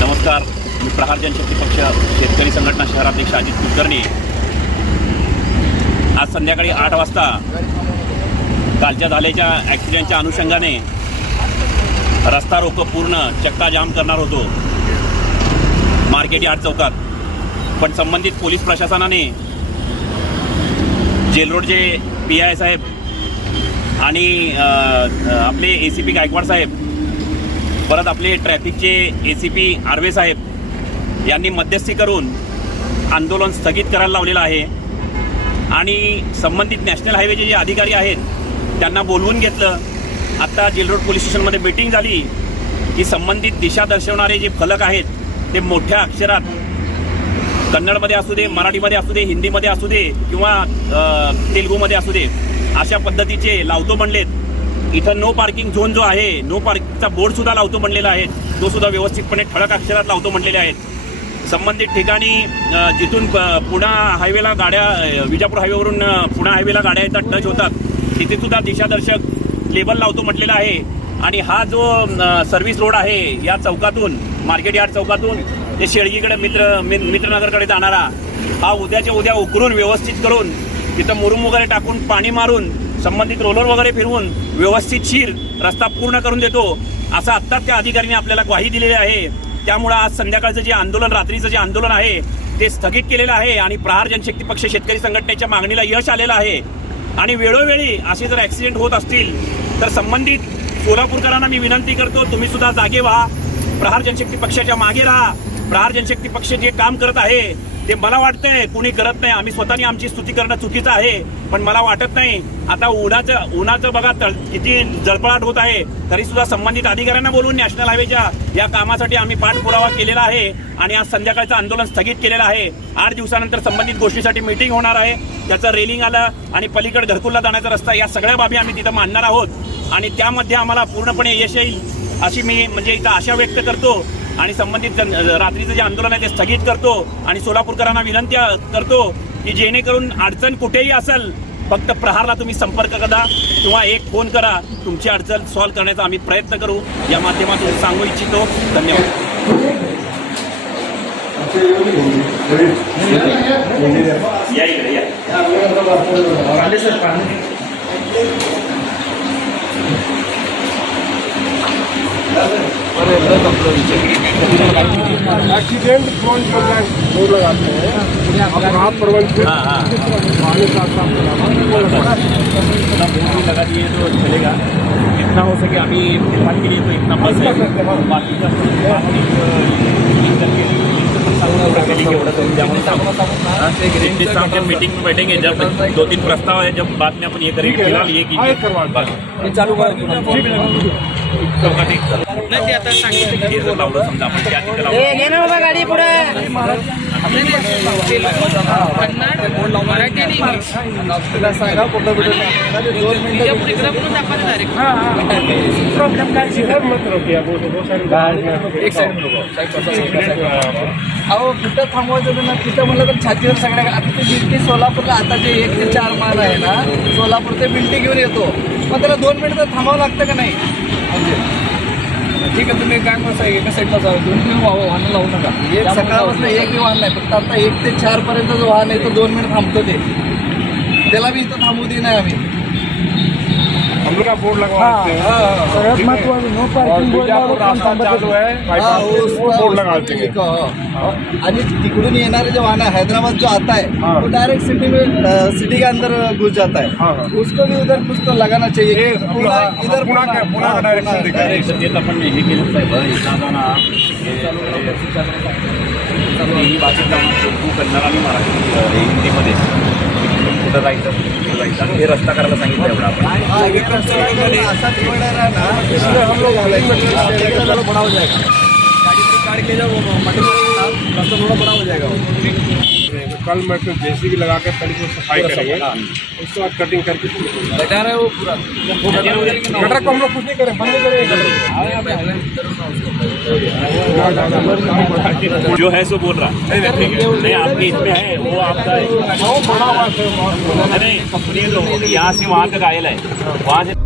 नमस्कार मी प्रहार जनशक्ती पक्ष शेतकरी संघटना शहराध्यक्ष अजित कुलकर्णी. आज संध्याकाळी आठ वाजता कालच्या झालेल्या ॲक्सिडेंटच्या अनुषंगाने रस्ता रोको पूर्ण चक्का जाम करणार होतो. मार्केट यार्ड चौकात. पण संबंधित पोलीस प्रशासनाने जेल रोडचे पी आय साहेब आणि आपले ए सी पी गायकवाड साहेब परत आपले ट्रॅफिकचे ए सी पी आर्वे साहेब यांनी मध्यस्थी करून आंदोलन स्थगित करायला लावलेलं आहे. आणि संबंधित नॅशनल हायवेचे जे अधिकारी आहेत त्यांना बोलवून घेतलं. आत्ता जेल रोड पोलीस स्टेशनमध्ये मीटिंग झाली. की संबंधित दिशा दर्शवणारे जे फलक आहेत ते मोठ्या अक्षरात कन्नडमध्ये असू दे मराठीमध्ये असू दे हिंदीमध्ये असू दे किंवा तेलगूमध्ये तेलुगूमध्ये असू दे अशा पद्धतीचे लावतो म्हणलेत इथं नो पार्किंग झोन जो आहे नो पार्किंगचा बोर्डसुद्धा लावतो म्हणलेला आहे. तो सुद्धा व्यवस्थितपणे ठळक अक्षरात लावतो म्हणलेले आहेत. संबंधित ठिकाणी जिथून प- पुणा हायवेला गाड्या विजापूर हायवेवरून पुणा हायवेला गाड्या येतात टच होतात तिथे सुद्धा दिशादर्शक लेबल लावतो म्हटलेला आहे. आणि हा जो सर्व्हिस रोड आहे या चौकातून मार्केट यार्ड चौकातून ते शेळगीकडे मित्र मि- मित्रनगरकडे जाणारा हा उद्याच्या उद्या उकरून व्यवस्थित करून तिथं मुरुम वगैरे टाकून पाणी मारून संबंधित रोलर वगैरे फिरवून व्यवस्थितशीर रस्ता पूर्ण करून देतो असं आत्ताच त्या अधिकाऱ्यांनी आपल्याला ग्वाही दिलेली आहे. त्यामुळं आज संध्याकाळचं जे आंदोलन रात्रीचं जे आंदोलन आहे ते स्थगित केलेलं आहे आणि प्रहार जनशक्ती पक्ष शेतकरी संघटनेच्या मागणीला यश आलेलं आहे. आणि वेळोवेळी असे जर ॲक्सिडेंट होत असतील तर संबंधित सोलापूरकरांना मी विनंती करतो तुम्ही सुद्धा जागे व्हा. प्रहार जनशक्ती पक्षाच्या मागे राहा. प्रहार जनशक्ती पक्ष जे काम करत आहे ते मला वाटतंय कुणी करत नाही. आम्ही स्वतःनी आमची स्तुती करणं चुकीचं आहे पण मला वाटत नाही. आता उन्हाचं उन्हाचं बघा तळ किती जळपळाट होत आहे तरी सुद्धा संबंधित अधिकाऱ्यांना बोलवून नॅशनल हायवेच्या या कामासाठी आम्ही पाठपुरावा केलेला आहे आणि आज संध्याकाळचं आंदोलन स्थगित केलेलं आहे. आठ दिवसानंतर संबंधित गोष्टीसाठी मीटिंग होणार आहे. त्याचं रेलिंग आलं आणि पलीकडे घरकुलला जाण्याचा रस्ता या सगळ्या बाबी आम्ही तिथं मांडणार आहोत. आणि त्यामध्ये आम्हाला पूर्णपणे यश येईल अशी मी म्हणजे इथं आशा व्यक्त करतो. आणि संबंधित रात्रीचं जे आंदोलन आहे ते स्थगित करतो आणि सोलापूरकरांना विनंती करतो की जेणेकरून अडचण कुठेही असेल फक्त प्रहारला तुम्ही संपर्क करा किंवा एक फोन करा. तुमची अडचण सॉल्व्ह करण्याचा आम्ही प्रयत्न करू. या माध्यमातून सांगू इच्छितो. धन्यवाद. एक्सीडेंट कौन चल रहा है दो लोग आते हैं। अब रात प्रबंध हाँ हाँ। पानी साफ साफ करना इतना बोर्ड भी लगा दिए तो चलेगा। जितना हो सके अभी फिलहाल के लिए तो इतना बस है। बाकी का बाकी जो link करके link से तो सामने पूरा करेंगे एवढं करून द्या म्हणून सांगू. हाँ, जितने साहब जब मीटिंग में बैठेंगे जब दो तीन प्रस्ताव है जब बाद में अपन ये करेंगे फिलहाल ये हाँ, जर लावलं समजा आपण त्या गाडी पुढे मराठी आणि इंग्लिश विजापूर इकडं डायरेक्ट एक अहो कुठं थांबवायचं ना तिथं म्हणलं तर छातीवर सगळ्या आता ते बिल्टी सोलापूरला आता जे एक ते चार माल आहे ना सोलापूर ते बिल्टी घेऊन येतो. मग त्याला दोन मिनिटं थांबावं लागतं का नाही? ठीक आहे तुम्ही काय म्हणता एका साईडला जाऊ दोन तीन वाहन वाहनं लावू नका. एक सकाळपासून एकही वाहन नाही फक्त आता एक ते चार पर्यंत जो वाहन आहे तो दोन मिनिट थांबतो ते. त्याला बी इथं थांबू दे नाही आम्ही. का बोर्ड लगवा देते हैं सगळ्यात ठीक है? महत्त्वाचं नो और पार्किंग बोर्ड बीजापुर रास्ता चालू है हा, बाईपास से, उस- वो बोर्ड लगा उस- देंगे हो. आणि तिकडून येणारे जो वाहन है हैदराबाद जो आता है हाँ। वो डायरेक्ट सिटी में अ, सिटी के अंदर घुस जाता है हाँ, हाँ। उसको भी उधर कुछ तो लगाना चाहिए ये पुणे- हाँ, इधर पुणे का- पुणे- पुणे का हाँ, direction पुणे दिखाई direction. तेच आपण हे केलं साहेब इथं ना ही भाषेत उर्दू कन्नड आणि मराठी अ, हिंदीमध्ये कुठं जायचं कुठं जायचं आणि हे रस्ता करायला सांगितलं एवढं आपण. रास्ता थोड़ा बड़ा हो जाएगा वो। कल मैं तो जेसीबी लगा के तरीके से सफ़ाई करेंगे। उसके बाद कटिंग करके बचा रहा है। वो पूरा। गटर की गटर हम लोग कुछ नहीं करें बंद करेंगे जो है सो बोल रहा। नहीं आपके इसमें है वो आपका है। है नहीं कंपनी तो यहाँ से वहाँ तक आयल है। वहाँ से